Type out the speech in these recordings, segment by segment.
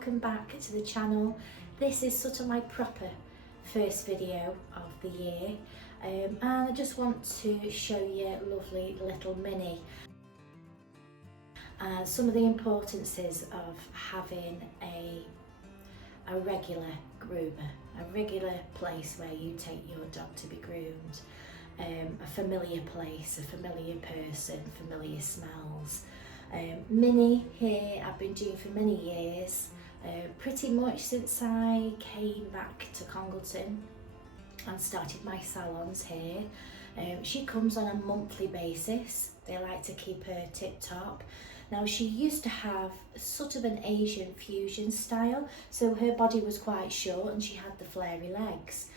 welcome back to the channel. This is sort of my proper first video of the year, and I just want to show you lovely little Minnie. Some of the importances of having a regular groomer, a regular place where you take your dog to be groomed, a familiar place, a familiar person, familiar smells. Minnie here I've been doing for many years, pretty much since I came back to Congleton and started my salons here. She comes on a monthly basis. They like to keep her tip top. Now she used to have sort of an Asian fusion style, so her body was quite short and she had the flary legs.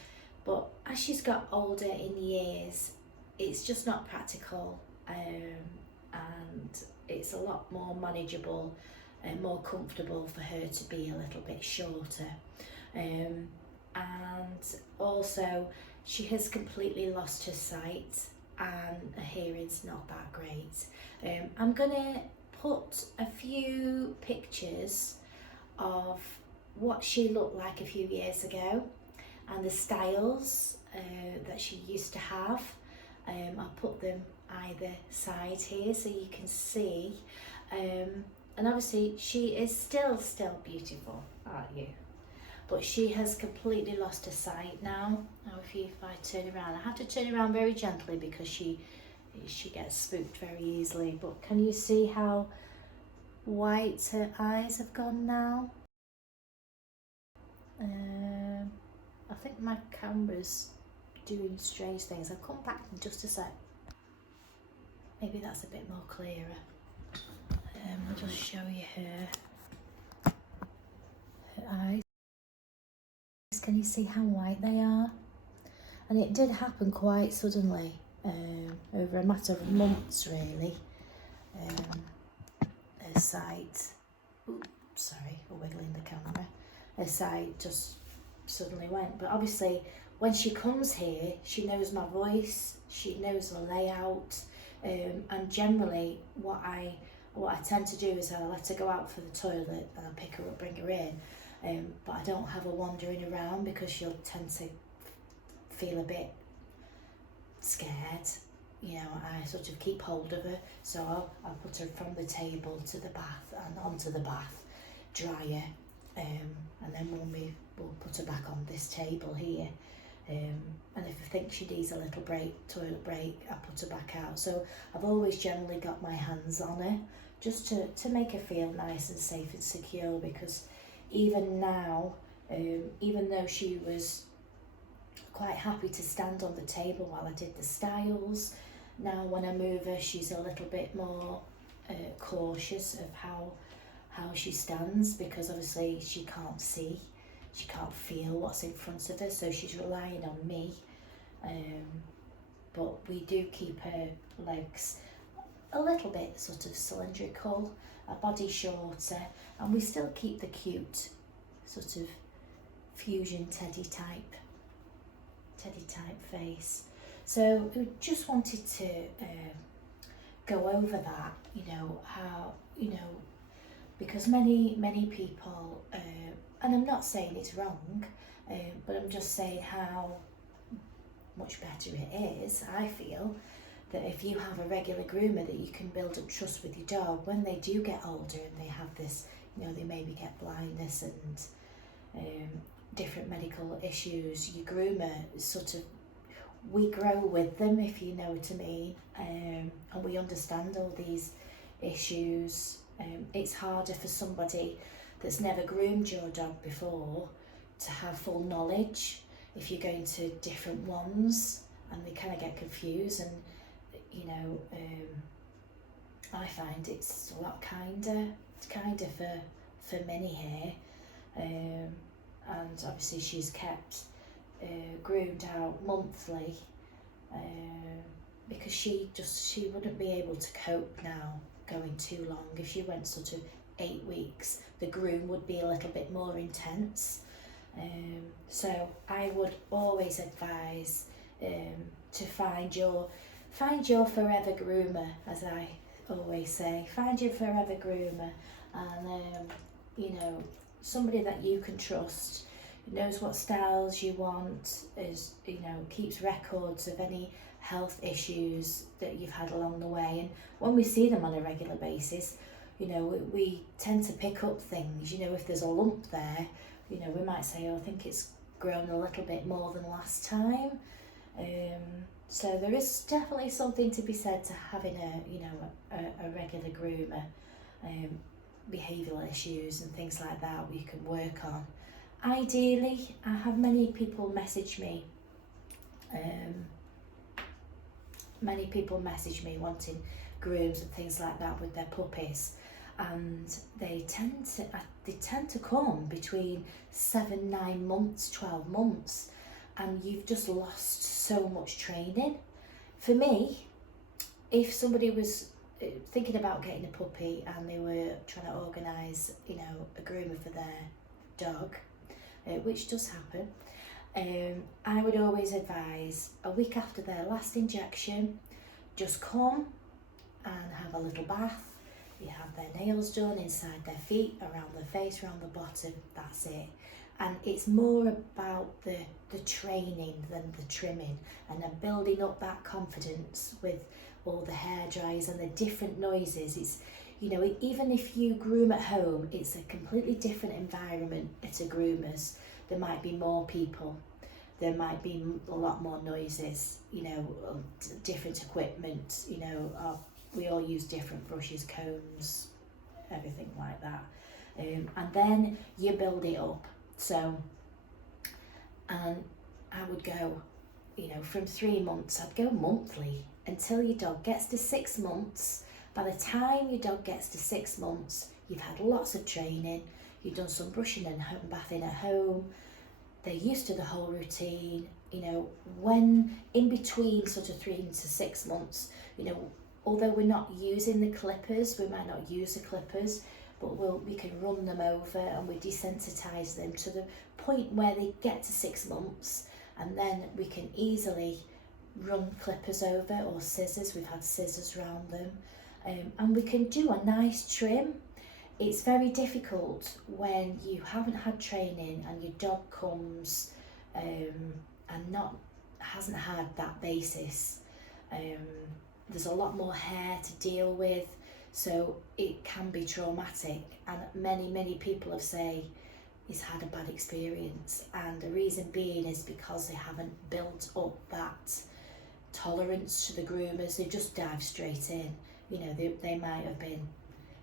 But as she's got older in years, it's just not practical, and it's a lot more manageable and more comfortable for her to be a little bit shorter. And also she has completely lost her sight and her hearing's not that great. I'm gonna put a few pictures of what she looked like a few years ago and the styles that she used to have. I'll put them either side here so you can see, and obviously she is still beautiful, aren't you? But she has completely lost her sight now. Now if I turn around, I have to turn around very gently because she gets spooked very easily. But can you see how white her eyes have gone now? I think my camera's doing strange things. I'll come back in just a sec. Maybe that's a bit more clearer. I'll just show you her eyes. Can you see how white they are? And it did happen quite suddenly, over a matter of months really. Her sight, oops, sorry for wiggling the camera, her sight just suddenly went. But obviously when she comes here, she knows my voice, she knows the layout, and generally what I tend to do is I'll let her go out for the toilet and I'll pick her up, bring her in, but I don't have her wandering around because she'll tend to feel a bit scared. You know, I sort of keep hold of her, so I'll put her from the table to the bath and onto the bath, dry her, and then we'll put her back on this table here. And if I think she needs a little break, toilet break, I put her back out. So I've always generally got my hands on her just to make her feel nice and safe and secure, because even now, even though she was quite happy to stand on the table while I did the styles, now when I move her she's a little bit more cautious of how she stands, because obviously she can't see. She can't feel what's in front of her, so she's relying on me. But we do keep her legs a little bit sort of cylindrical, her body shorter, and we still keep the cute sort of fusion teddy type face. So we just wanted to go over that, you know, how, you know, because many people, and I'm not saying it's wrong, but I'm just saying how much better it is, I feel, that if you have a regular groomer, that you can build up trust with your dog when they do get older and they have this, you know, they maybe get blindness and different medical issues. Your groomer sort of, we grow with them, if you know what I mean, and we understand all these issues. It's harder for somebody that's never groomed your dog before to have full knowledge if you're going to different ones, and they kind of get confused. And you know, I find it's a lot kinder for Minnie here, and obviously she's kept groomed out monthly, because she wouldn't be able to cope now going too long. If she went sort of 8 weeks, the groom would be a little bit more intense. So I would always advise to find your forever groomer, as I always say. Find your forever groomer, and you know, somebody that you can trust, knows what styles you want, is, you know, keeps records of any health issues that you've had along the way. And when we see them on a regular basis, you know, we tend to pick up things. You know, if there's a lump there, you know, we might say, oh, I think it's grown a little bit more than last time. So there is definitely something to be said to having a regular groomer. Behavioural issues and things like that we can work on. Ideally, I have many people message me wanting grooms and things like that with their puppies, and they tend to come between 7, 9 months, 12 months, and you've just lost so much training. For me, if somebody was thinking about getting a puppy and they were trying to organise, you know, a groomer for their dog, which does happen, I would always advise a week after their last injection, just come and have a little bath. You have their nails done inside their feet, around their face, around the bottom, that's it. And it's more about the training than the trimming, and then building up that confidence with all the hair dryers and the different noises. It's, you know, even if you groom at home, it's a completely different environment at a groomer's. There might be more people, there might be a lot more noises, you know, different equipment, you know, we all use different brushes, combs, everything like that. And then you build it up. So, and I would go, you know, from 3 months, I'd go monthly until your dog gets to 6 months. By the time your dog gets to 6 months, you've had lots of training, you've done some brushing and home bathing at home, they're used to the whole routine. You know, when in between sort of 3 to 6 months, you know, although we're not using the clippers, we might not use the clippers, but we can run them over and we desensitize them to the point where they get to 6 months, and then we can easily run clippers over, or scissors. We've had scissors round them, and we can do a nice trim. It's very difficult when you haven't had training and your dog comes and hasn't had that basis. There's a lot more hair to deal with, so it can be traumatic, and many people have said he's had a bad experience, and the reason being is because they haven't built up that tolerance to the groomers. They just dive straight in. You know, they might have been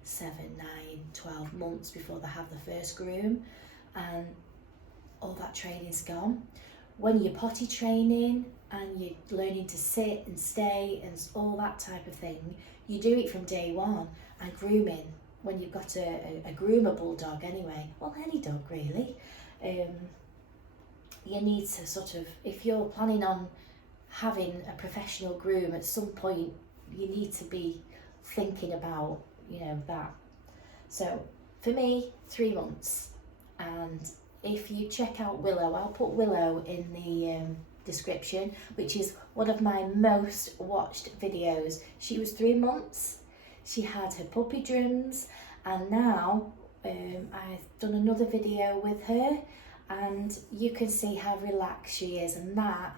7, 9, 12 months before they have the first groom, and all that training's gone. When you're potty training and you're learning to sit and stay and all that type of thing, you do it from day one. And grooming, when you've got a groomable dog anyway, well, any dog really, you need to sort of, if you're planning on having a professional groom at some point, you need to be thinking about, you know, that. So for me, 3 months. And if you check out Willow, I'll put Willow in the description, which is one of my most watched videos. She was 3 months, she had her puppy drums, and now I've done another video with her, and you can see how relaxed she is, and that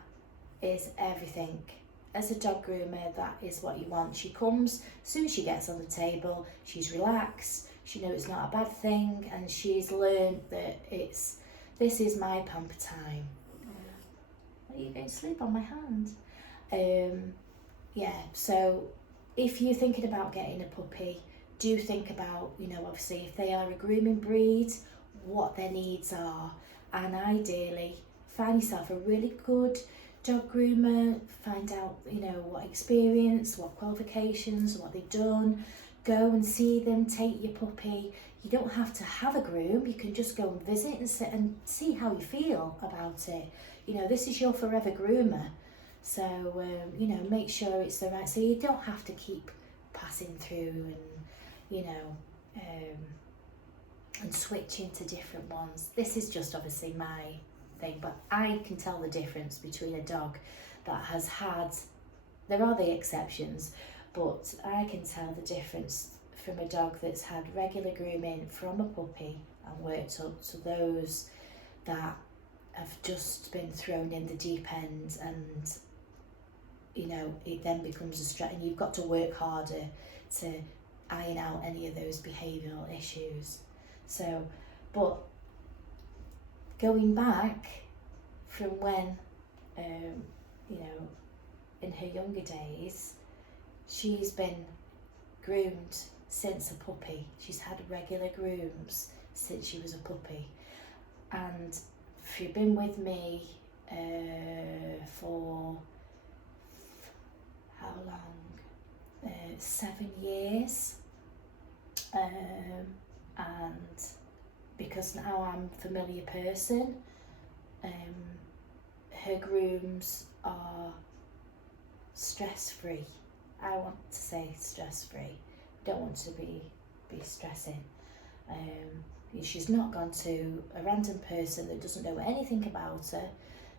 is everything. As a dog groomer, that is what you want. She comes, as soon as she gets on the table, she's relaxed, she knows it's not a bad thing, and she's learned that this is my pamper time. Are you going to sleep on my hand? Yeah, so if you're thinking about getting a puppy, do think about, you know, obviously if they are a grooming breed, what their needs are, and ideally find yourself a really good dog groomer, find out, you know, what experience, what qualifications, what they've done, go and see them, take your puppy. You don't have to have a groom, you can just go and visit and sit and see how you feel about it. You know, this is your forever groomer, so you know, make sure it's the right, so you don't have to keep passing through and, you know, and switching to different ones. This is just obviously my thing, but I can tell the difference between a dog that has had, there are the exceptions, but I can tell the difference from a dog that's had regular grooming from a puppy and worked up to those that have just been thrown in the deep end, and you know, it then becomes a stress, and you've got to work harder to iron out any of those behavioural issues. So, but going back from when, you know, in her younger days, she's been groomed since a puppy. She's had regular grooms since she was a puppy. And she's been with me for how long? 7 years. And because now I'm a familiar person, her grooms are stress-free. I want to say stress-free. Don't want to be stressing. She's not gone to a random person that doesn't know anything about her.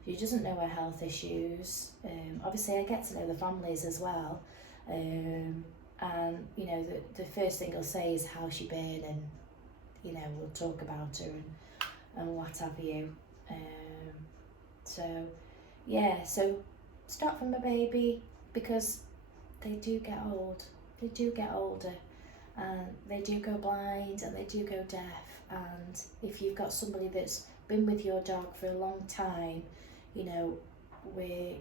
She doesn't know her health issues. Obviously I get to know the families as well. And you know, the first thing I'll say is how's she been, and you know, we'll talk about her and what have you. So yeah, so start from a baby, because they do get old. They do get older, and they do go blind, and they do go deaf. And if you've got somebody that's been with your dog for a long time, you know, we're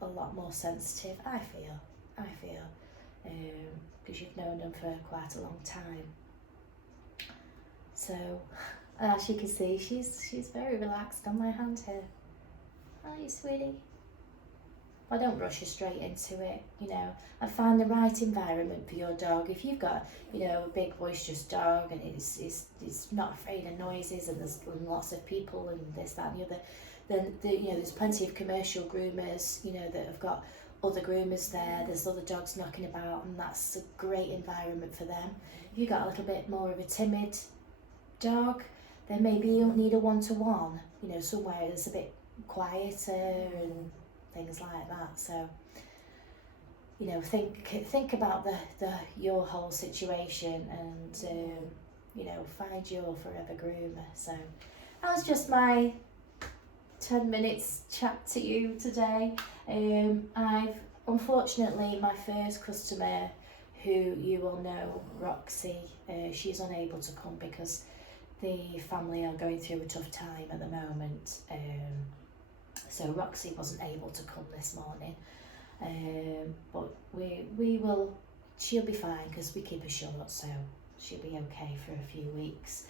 a lot more sensitive, I feel, because you've known them for quite a long time. So, as you can see, she's very relaxed on my hand here. Are you, sweetie? I don't rush her straight into it, you know. I find the right environment for your dog. If you've got, you know, a big boisterous dog and it's not afraid of noises, and there's lots of people and this, that and the other, then you know, there's plenty of commercial groomers, you know, that have got other groomers there. There's other dogs knocking about, and that's a great environment for them. If you've got a little bit more of a timid dog, then maybe you don't need a one-to-one, you know, somewhere that's a bit quieter and things like that. So, you know, think about the your whole situation, and you know, find your forever groomer. So that was just my 10 minutes chat to you today. I've unfortunately, my first customer, who you will know, Roxy, she's unable to come because the family are going through a tough time at the moment. So Roxy wasn't able to come this morning, but we will, she'll be fine because we keep her short, so she'll be okay for a few weeks.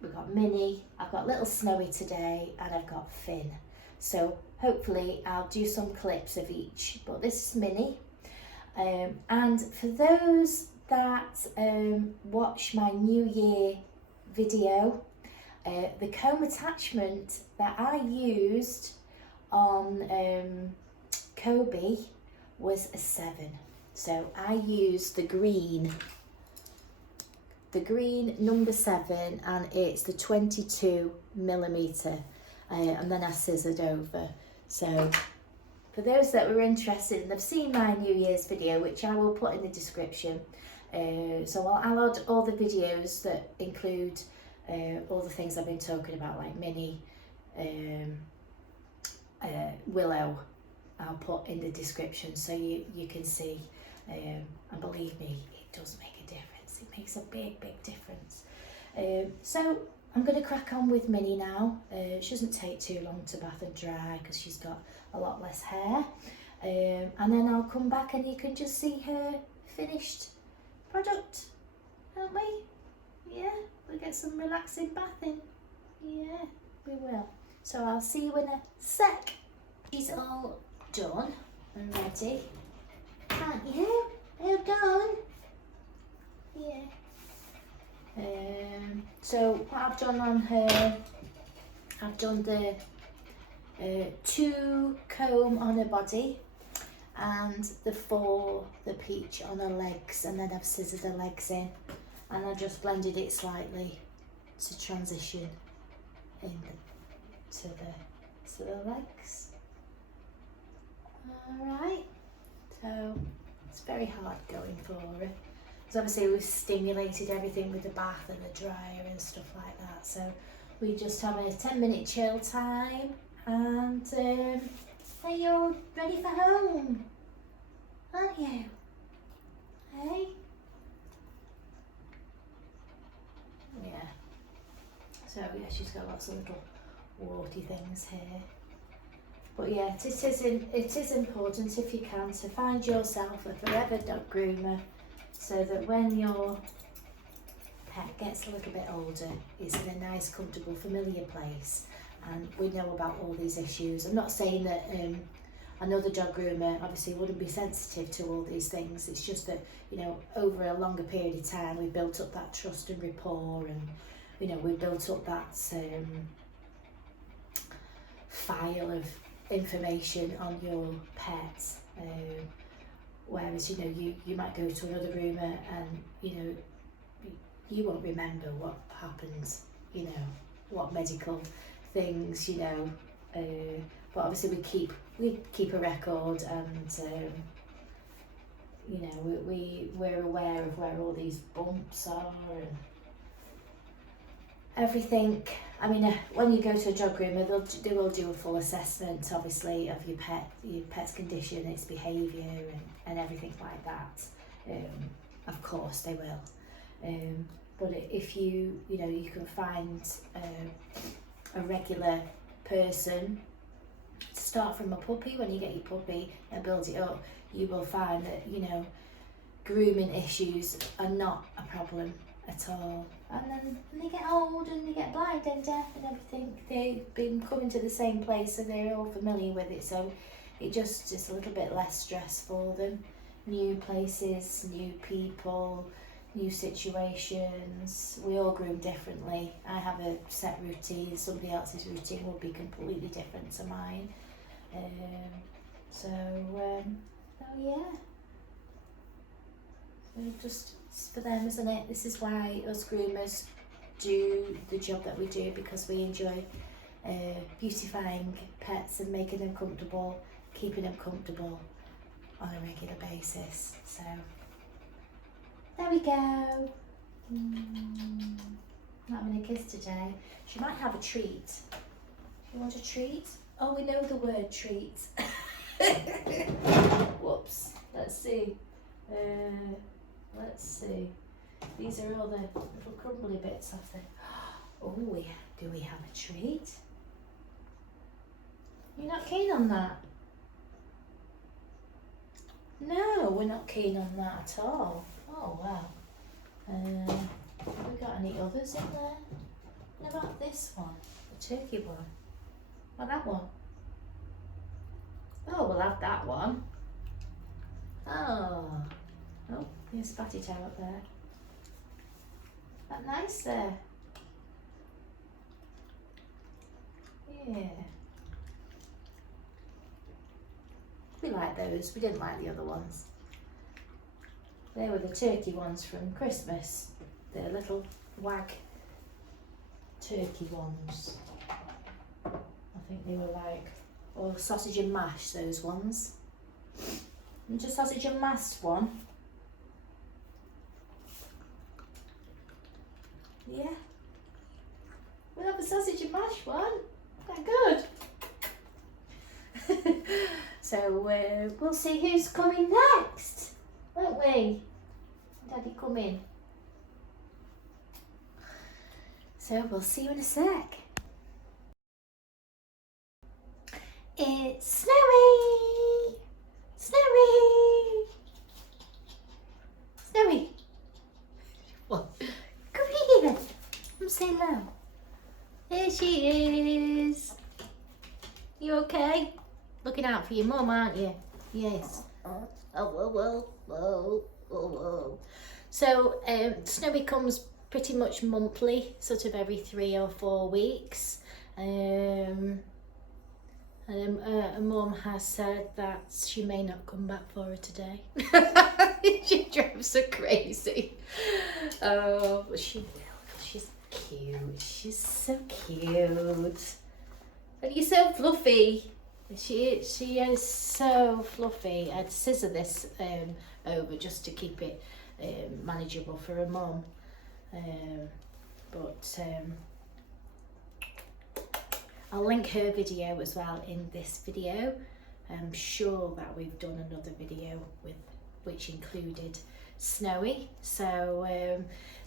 We've got Minnie, I've got little Snowy today, and I've got Finn. So hopefully I'll do some clips of each, but this is Minnie. And for those that watch my New Year video, the comb attachment that I used on Kobe was a 7. So I used the green number 7, and it's the 22mm, and then I scissored over. So for those that were interested and have seen my New Year's video, which I will put in the description, so I'll add all the videos that include all the things I've been talking about, like Minnie, Willow, I'll put in the description so you can see, and believe me, it does make a difference. It makes a big difference. So I'm going to crack on with Minnie now. She doesn't take too long to bath and dry because she's got a lot less hair, and then I'll come back and you can just see her finished product, won't we? Yeah, we'll get some relaxing bathing. Yeah, we will. So I'll see you in a sec. She's all done and ready, aren't you? All done? Yeah. So what I've done on her, I've done the 2 comb on her body and the peach on her legs, and then I've scissored her legs in, and I just blended it slightly to transition to the legs. Alright, so it's very hard going for her. So obviously we've stimulated everything with the bath and the dryer and stuff like that. So we just have a 10-minute chill time, and are you all ready for home? Aren't you? Hey? Yeah. So yeah, she's got lots of little warty things here. But yeah, it is important, if you can, to find yourself a forever dog groomer, so that when your pet gets a little bit older, it's in a nice, comfortable, familiar place, and we know about all these issues. I'm not saying that another dog groomer obviously wouldn't be sensitive to all these things. It's just that, you know, over a longer period of time, we've built up that trust and rapport, and, you know, we've built up that file of information on your pet. Whereas, you know, you might go to another groomer and, you know, you won't remember what happened, you know, what medical things, you know. But obviously we keep a record, and you know, we're aware of where all these bumps are and everything. I mean, when you go to a dog groomer, they will do a full assessment, obviously, of your pet's condition, its behaviour, and everything like that. Of course, they will. But if you know, you can find a regular person to start from a puppy. When you get your puppy and build it up, you will find that, you know, grooming issues are not a problem at all. And then when they get old and they get blind and deaf and everything, they've been coming to the same place, so they're all familiar with it, so it just is a little bit less stress for them. New places, new people, new situations. We all groom differently. I have a set routine, somebody else's routine will be completely different to mine. So yeah. So just, it's for them, isn't it? This is why us groomers do the job that we do, because we enjoy beautifying pets and making them comfortable, keeping them comfortable on a regular basis. So there we go. Not having a kiss today. She might have a treat. You want a treat? Oh, we know the word treat. Whoops. Let's see. Let's see. These are all the little crumbly bits of them. Oh, do we have a treat? You're not keen on that? No, we're not keen on that at all. Oh, wow. Have we got any others in there? What about this one? The turkey one? What, that one? Oh, we'll have that one. Oh, you spat it out there. That nice there. Yeah. We like those. We didn't like the other ones. They were the turkey ones from Christmas. The little wag turkey ones. I think they were like, or sausage and mash, those ones. And just sausage and mash one. Yeah. We'll have a sausage and mash one. That good. So we'll see who's coming next, won't we? Daddy come in. So we'll see you in a sec. It's Snowy! Snowy! Snowy! What? Come here! Come say hello. There she is. You okay? Looking out for your mum, aren't you? Yes. Oh, whoa. So Snowy comes pretty much monthly, sort of every 3 or 4 weeks. Mum has said that she may not come back for her today. She drives her crazy. Oh, but she will. She's cute. She's so cute. And you're so fluffy. She is so fluffy. I'd scissor this over just to keep it manageable for a mum. But I'll link her video as well in this video. I'm sure that we've done another video which included Snowy. So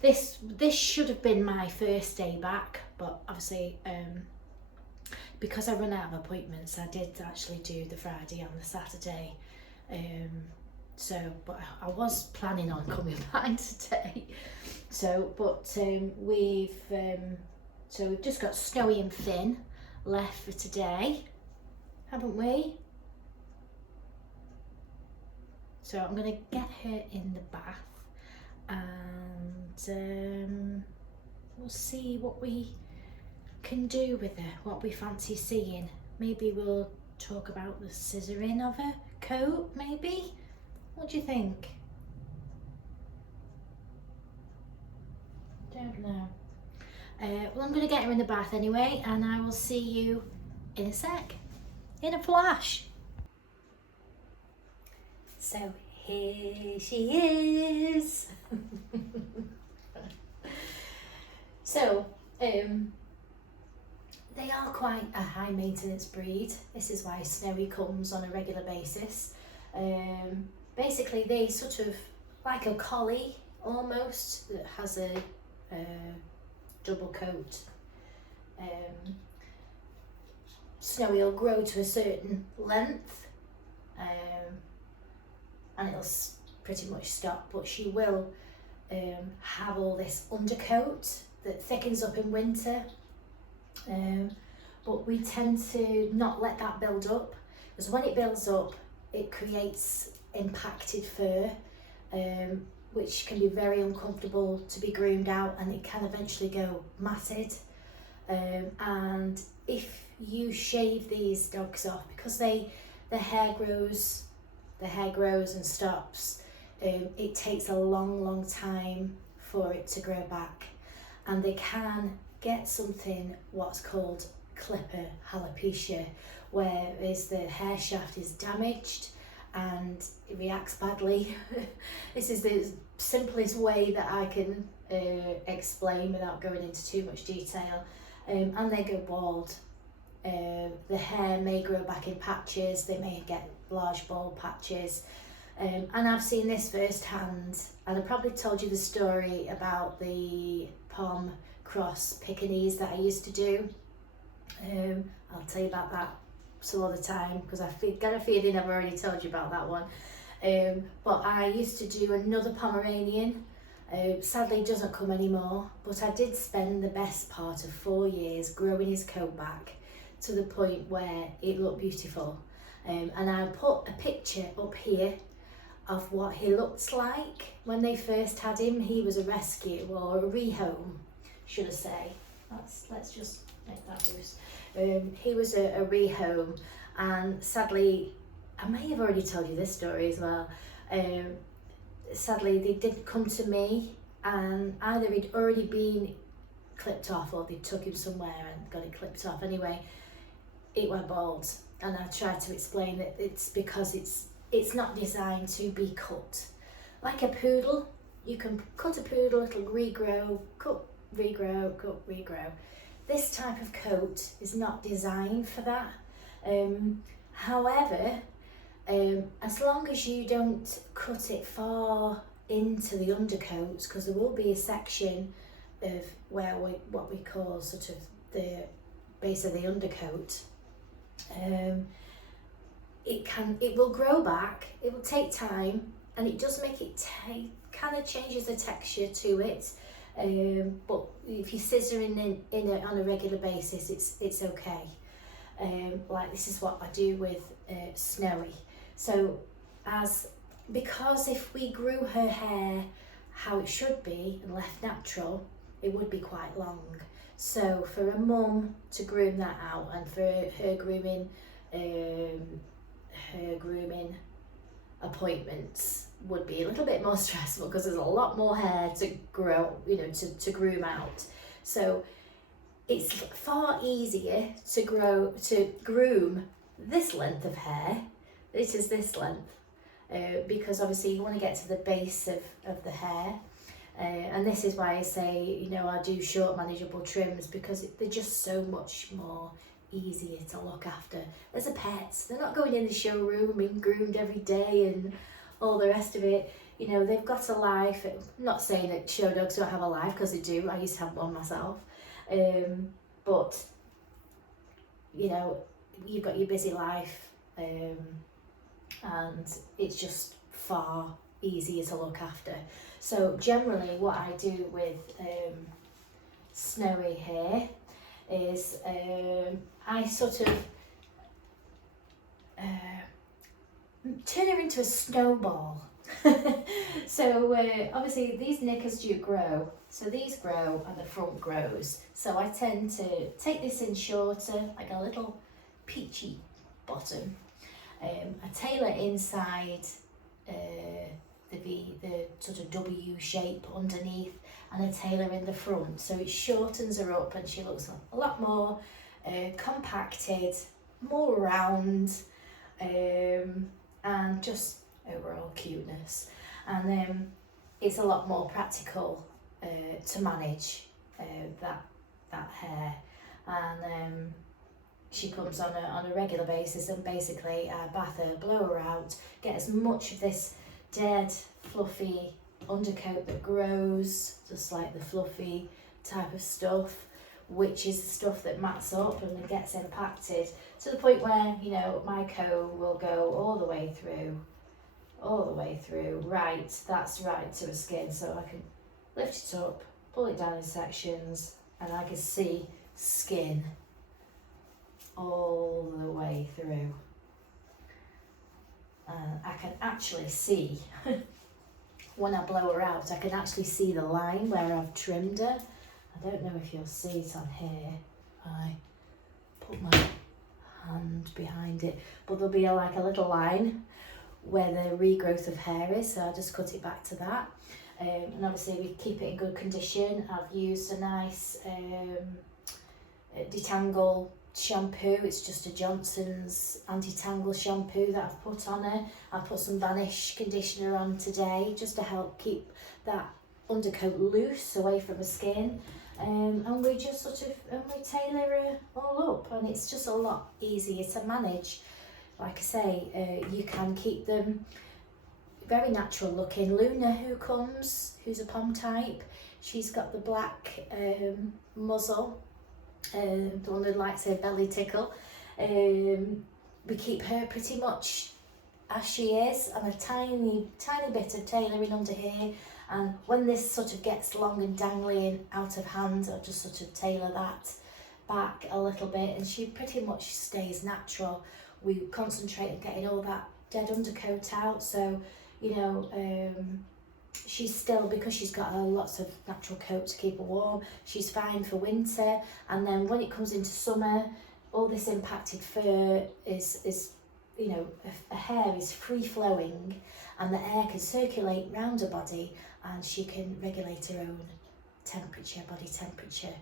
this should have been my first day back, but obviously because I run out of appointments, I did actually do the Friday and the Saturday. But I was planning on coming back today. We've just got Snowy and Finn left for today, haven't we? So I'm going to get her in the bath, and we'll see what we can do with her, what we fancy seeing. Maybe we'll talk about the scissoring of her coat, maybe? What do you think? Don't know. Well, I'm going to get her in the bath anyway, and I will see you in a sec, in a flash. So here she is. So, they are quite a high maintenance breed. This is why Snowy comes on a regular basis. Basically, they sort of like a collie almost that has a double coat. Snowy will grow to a certain length, and it'll pretty much stop, but she will have all this undercoat that thickens up in winter, but we tend to not let that build up, because when it builds up it creates impacted fur, which can be very uncomfortable to be groomed out, and it can eventually go matted. And if you shave these dogs off, because the hair grows and stops, it takes a long time for it to grow back, and they can get something what's called clipper alopecia, where the hair shaft is damaged and it reacts badly. This is the simplest way that I can explain without going into too much detail. And they go bald. The hair may grow back in patches, they may get large bald patches. And I've seen this firsthand, and I probably told you the story about the Pom cross Pekingese that I used to do. I'll tell you about that some other time, because I got a feeling I've already told you about that one. But I used to do another Pomeranian. Sadly it doesn't come anymore, but I did spend the best part of 4 years growing his coat back to the point where it looked beautiful. And I put a picture up here of what he looked like when they first had him. He was a rescue, or a rehome, should I say. Let's just make that loose. He was a rehome, and sadly, I may have already told you this story as well. Sadly, they did come to me, and either he'd already been clipped off, or they took him somewhere and got it clipped off. Anyway, it went bald, and I tried to explain that it's because it's not designed to be cut. Like a poodle, you can cut a poodle, it'll regrow, cut, regrow, cut, regrow. This type of coat is not designed for that. However, as long as you don't cut it far into the undercoat, because there will be a section of what we call sort of the base of the undercoat, it will grow back. It will take time, and it does make it kind of changes the texture to it. But if you're scissoring on a regular basis, it's okay. Like this is what I do with Snowy. So because if we grew her hair how it should be and left natural, it would be quite long. So for a mum to groom that out, and for her grooming appointments would be a little bit more stressful, because there's a lot more hair to grow, to groom out. So it's far easier to groom this length of hair. It is this length, because obviously you want to get to the base of the hair. And this is why I say, you know, I do short manageable trims, because they're just so much more easier to look after as a pet. They're not going in the showroom and being groomed every day and all the rest of it. You know, they've got a life. I'm not saying that show dogs don't have a life, because they do. I used to have one myself. But, you know, you've got your busy life, and it's just far easier to look after. So generally what I do with Snowy here is I sort of turn her into a snowball. So obviously these knickers do grow, so these grow and the front grows, so I tend to take this in shorter, like a little peachy bottom. I tailor inside the sort of W shape underneath, and a tailor in the front, so it shortens her up and she looks a lot more compacted, more round, and just overall cuteness. And it's a lot more practical to manage that hair, and she comes on a regular basis, and basically I bath her, blow her out, get as much of this dead fluffy undercoat that grows, just like the fluffy type of stuff, which is the stuff that mats up and it gets impacted to the point where, you know, my comb will go all the way through, right, that's right to the skin, so I can lift it up, pull it down in sections, and I can see skin all the way through. I can actually see, when I blow her out, I can actually see the line where I've trimmed her. I don't know if you'll see it on here. I put my hand behind it, but there'll be like a little line where the regrowth of hair is, so I just cut it back to that. And obviously we keep it in good condition. I've used a nice detangle shampoo. It's just a Johnson's anti-tangle shampoo that I've put on her. I put some Banish conditioner on today just to help keep that undercoat loose away from the skin. And we just sort of we tailor her all up, and it's just a lot easier to manage. Like I say, you can keep them very natural looking. Luna, who's a pom type, she's got the black muzzle, the one that likes her belly tickle. We keep her pretty much as she is, and a tiny bit of tailoring under here, and when this sort of gets long and dangling out of hand, I'll just sort of tailor that back a little bit, and she pretty much stays natural. We concentrate on getting all that dead undercoat out, so you know, she's still, because she's got lots of natural coat to keep her warm, she's fine for winter. And then when it comes into summer, all this impacted fur is you know, her hair is free flowing, and the air can circulate round her body, and she can regulate her own temperature, body temperature.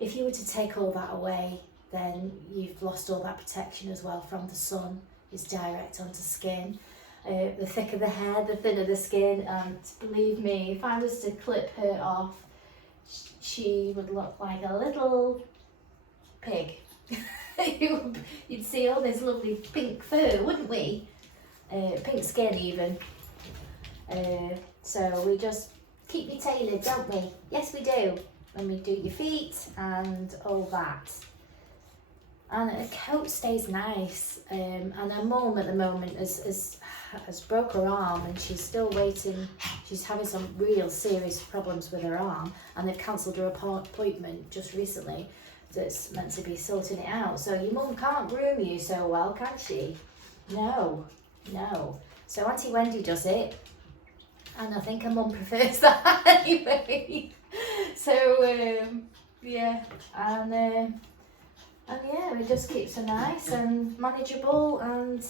If you were to take all that away, then you've lost all that protection as well from the sun. It's direct onto skin. The thicker the hair, the thinner the skin, and believe me, if I was to clip her off, she would look like a little pig. You'd see all this lovely pink fur, wouldn't we? Pink skin even. So we just keep you tailored, don't we? Yes, we do. And we do your feet and all that. And her coat stays nice. And her mum at the moment has broke her arm, and she's still waiting. She's having some real serious problems with her arm, and they've cancelled her appointment just recently that's meant to be sorting it out. So your mum can't groom you so well, can she? No. So Auntie Wendy does it, and I think her mum prefers that anyway. So yeah, and yeah, it just keeps her nice and manageable, and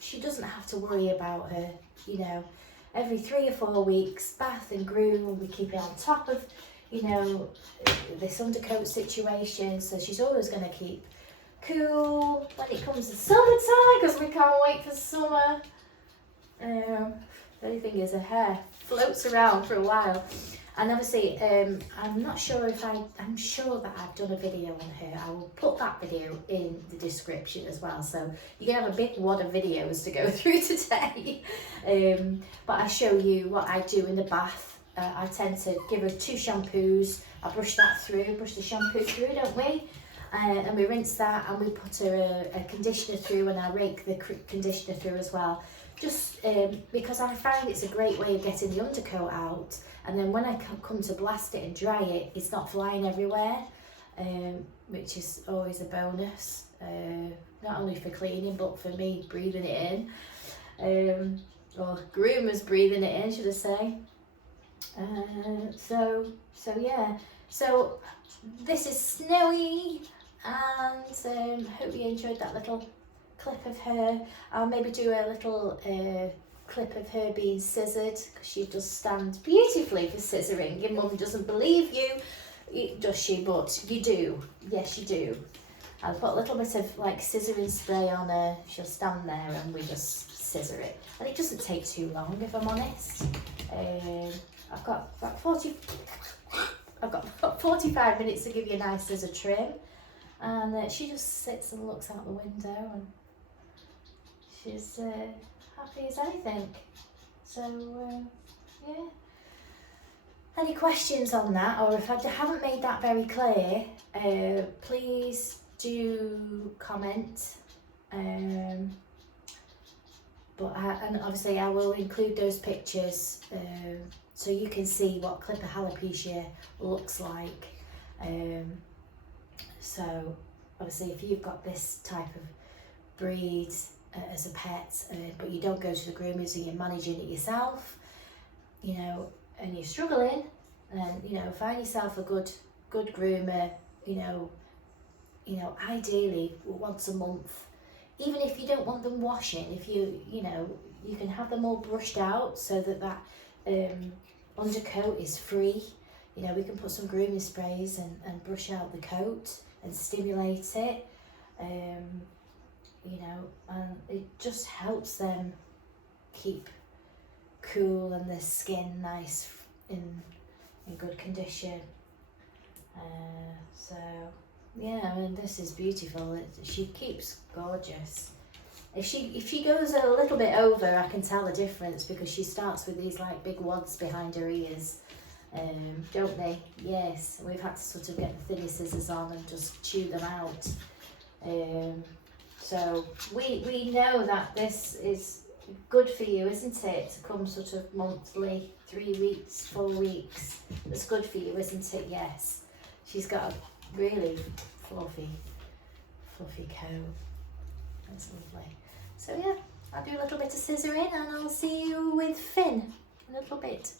she doesn't have to worry about her, you know. Every 3 or 4 weeks, bath and groom, we keep it on top of, you know, this undercoat situation, so she's always going to keep cool when it comes to summertime, because we can't wait for summer. The only thing is her hair floats around for a while. And obviously, I'm not sure if I'm sure that I've done a video on her. I will put that video in the description as well. So you're gonna have a big wad of videos to go through today. But I show you what I do in the bath. I tend to give her 2 shampoos. I brush the shampoo through, don't we? And we rinse that, and we put her a conditioner through, and I rake the conditioner through as well. Just because I find it's a great way of getting the undercoat out, and then when I come to blast it and dry it, it's not flying everywhere, which is always a bonus, not only for cleaning but for me breathing it in, or groomers breathing it in, should I say. So yeah, so this is Snowy, and hope you enjoyed that little clip of her. I'll maybe do a little clip of her being scissored, because she does stand beautifully for scissoring. Your mum doesn't believe you, does she? But you do. Yes, you do. I'll put a little bit of like scissoring spray on her. She'll stand there and we just scissor it. And it doesn't take too long, if I'm honest. I've got 45 minutes to give you a nice scissor trim. And she just sits and looks out the window, and she's happy as anything. So yeah. Any questions on that, or if I haven't made that very clear, please do comment. And obviously I will include those pictures so you can see what clipper alopecia looks like. So obviously if you've got this type of breed as a pet, but you don't go to the groomers and you're managing it yourself, you know, and you're struggling, then, you know, find yourself a good groomer, you know, ideally once a month. Even if you don't want them washing, if you know, you can have them all brushed out so that undercoat is free. You know, we can put some grooming sprays and brush out the coat and stimulate it. You know, and it just helps them keep cool and their skin nice in good condition. So yeah, I mean, this is beautiful. She keeps gorgeous. If she goes a little bit over, I can tell the difference, because she starts with these like big wads behind her ears, don't they? Yes, we've had to sort of get the thinner scissors on and just chew them out. So we know that this is good for you, isn't it? To come sort of monthly, 3 weeks, 4 weeks. It's good for you, isn't it? Yes. She's got a really fluffy coat. That's lovely. So yeah, I'll do a little bit of scissoring, and I'll see you with Finn in a little bit.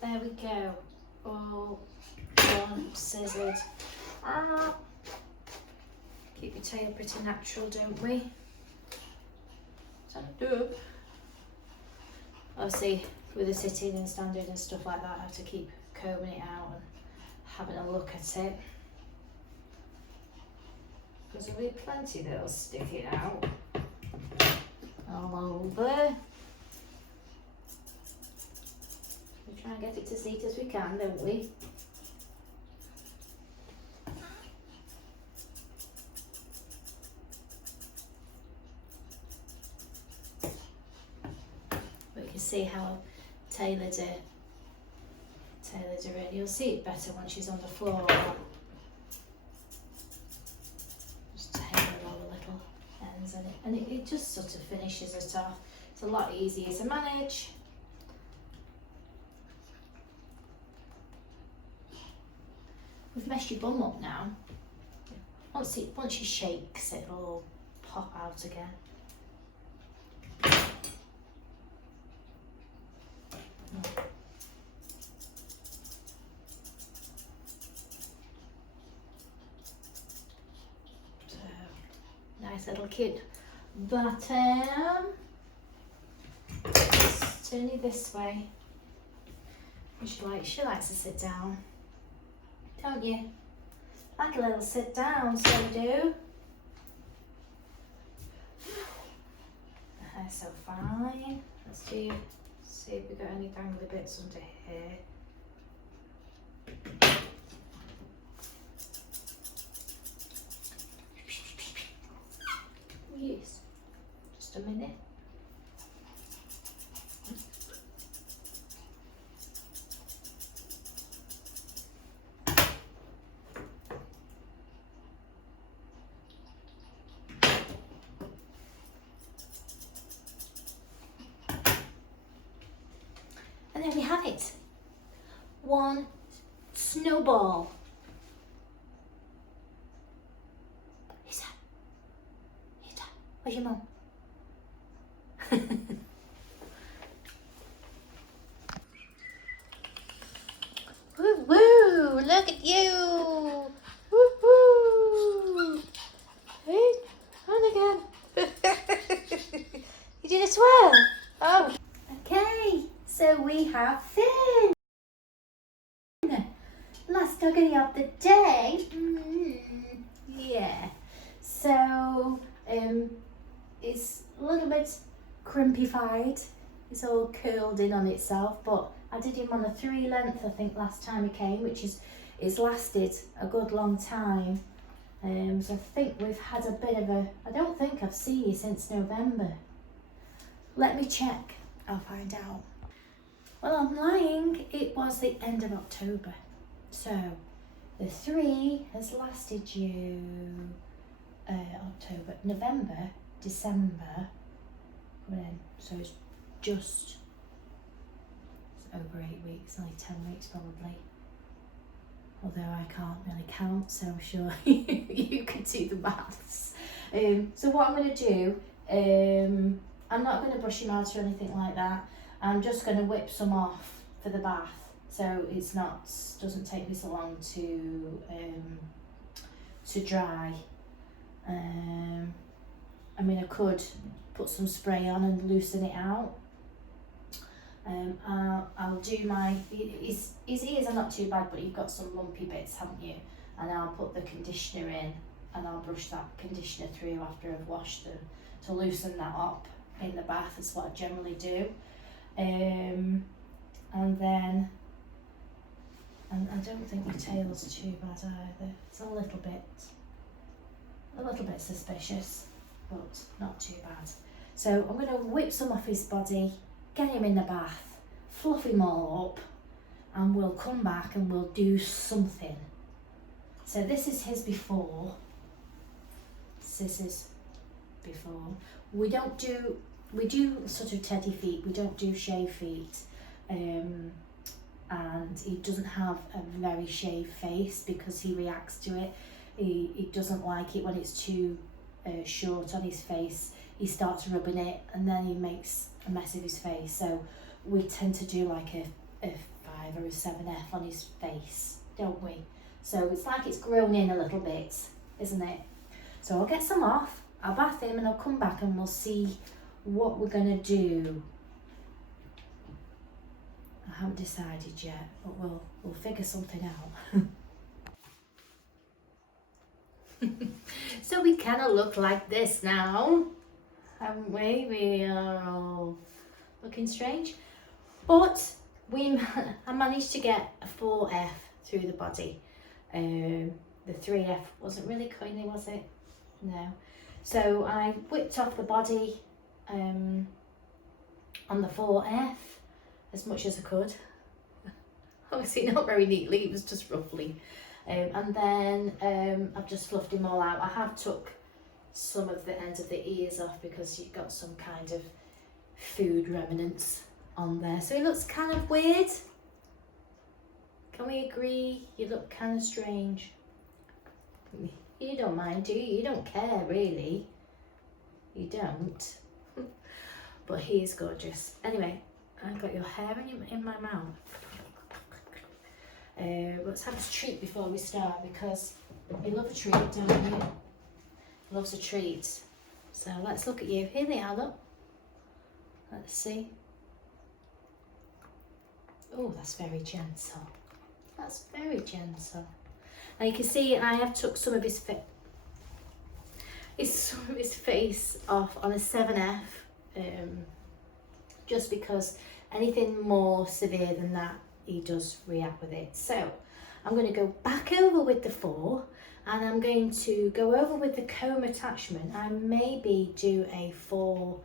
There we go, all done, scissored. Keep your tail pretty natural, don't we? Obviously, with the sitting and standing and stuff like that, I have to keep combing it out and having a look at it. because there'll be plenty that'll stick it out all over. We try and get it as neat as we can, don't we? But you can see how tailored it in. You'll see it better when she's on the floor. Just tailor all the little ends in it, and it just sort of finishes it off. It's a lot easier to manage. We've messed your bum up now. Once she shakes, it'll all pop out again. So, nice little cute bottom. Just turn it this way. She likes to sit down, don't you? Like a little sit down, so we do. The hair's so fine. Let's see if we've got any dangly bits under here. Yes, just a minute. And there we have it. One snowball. Who's that? Who's that? Where's your mum? Woo woo! Look at you! Woo woo! Hey, on again. You did a twirl. Oh. Okay. So we have Finn, last doggy of the day. Yeah. So it's a little bit crimpified. It's all curled in on itself, but I did him on a 3 length, I think, last time he came, which is it's lasted a good long time. So I think we've had a bit of a. I don't think I've seen you since November. Let me check. I'll find out. Well, I'm lying, it was the end of October. So, the 3 has lasted you October, November, December, so it's just over 8 weeks, only 10 weeks probably. Although I can't really count, so I'm sure you can do the maths. So what I'm going to do, I'm not going to brush him out or anything like that. I'm just going to whip some off for the bath, so it's doesn't take me so long to dry. I mean, I could put some spray on and loosen it out. I'll do his ears are not too bad, but you've got some lumpy bits, haven't you? And I'll put the conditioner in, and I'll brush that conditioner through after I've washed them to loosen that up in the bath. That's what I generally do. And then, and I don't think your tail's too bad either. It's a little bit suspicious, but not too bad. So I'm going to whip some off his body, get him in the bath, fluff him all up, and we'll come back and we'll do something. So this is his before. This is before. We do sort of teddy feet, we don't do shave feet, and he doesn't have a very shaved face because he reacts to it. He doesn't like it when it's too short on his face. He starts rubbing it and then he makes a mess of his face. So we tend to do like a 5 or a 7F on his face, don't we? So it's like it's grown in a little bit, isn't it? So I'll get some off, I'll bath him, and I'll come back and we'll see what we're going to do. I haven't decided yet, but we'll figure something out. So we kind of look like this now, haven't we? We are all looking strange. But I managed to get a 4F through the body. The 3F wasn't really cutting it, was it? No. So I whipped off the body on the 4F as much as I could. Obviously not very neatly, it was just roughly. And then I've just fluffed him all out. I have took some of the ends of the ears off because you've got some kind of food remnants on there. So it looks kind of weird. Can we agree? You look kind of strange. You don't mind, do you? You don't care, really. You don't. But he is gorgeous. Anyway, I've got your hair in my mouth. Let's have a treat before we start, because you love a treat, don't you? Loves a treat. So let's look at you. Here they are, look. Let's see. Oh, that's very gentle. That's very gentle. And you can see I have took some of his face off on a 7F, just because anything more severe than that, he does react with it. So I'm going to go back over with the 4, and I'm going to go over with the comb attachment and maybe do a 4/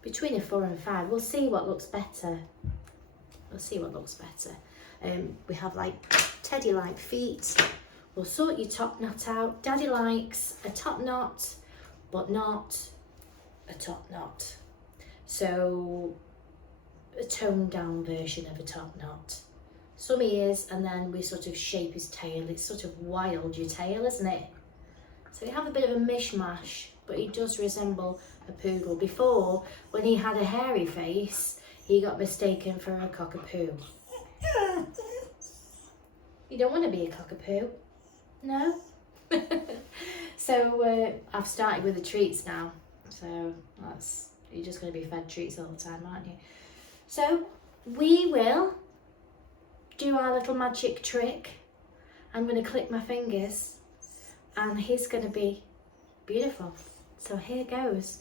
between a 4 and 5. We'll see what looks better. We'll see what looks better. We have like teddy-like feet. We'll sort your top knot out. Daddy likes a top knot, but not a top knot. So a toned down version of a top knot. Some ears, and then we sort of shape his tail. It's sort of wild, your tail, isn't it? So we have a bit of a mishmash, but he does resemble a poodle. Before, when he had a hairy face, he got mistaken for a cockapoo. You don't want to be a cockapoo, no? So I've started with the treats now. So you're just going to be fed treats all the time, aren't you? So we will do our little magic trick. I'm going to click my fingers, and he's going to be beautiful. So here goes.